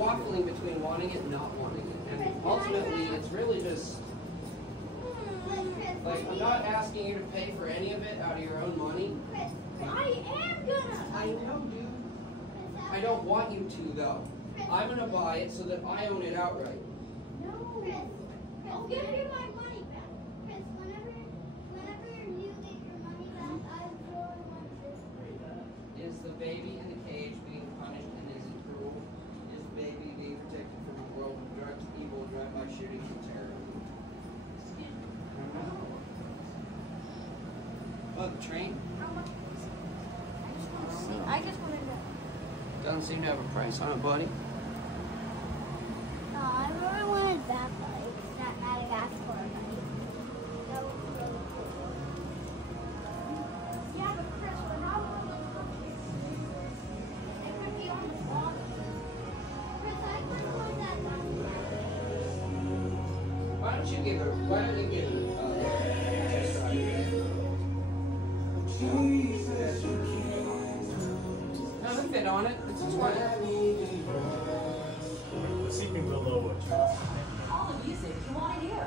waffling between wanting it and not wanting it. And ultimately, it's really just, like, I'm not asking you to pay for any of it out of your own money. I am gonna. I know, dude. I don't want you to, though. I'm gonna buy it so that I own it outright. No. I'll give you my money back. Chris, whenever you get your money back, I really want this. Is the baby in the cage being punished and is it cruel? Is the baby being protected from a world of drugs, evil, drive-by shootings, and terrorism? Oh, the train? I just wanted to. Doesn't seem to have a price on it, buddy. No, I really wanted that bike. That Madagascar bike. That was really cool. Yeah, but Chris, we're not on the country. They could be on the block. Chris, I kind of want that dinosaur. Why don't you give it a test drive? No, they fit on it. It's a 20. Sleeping below a tree. All the music you want to hear.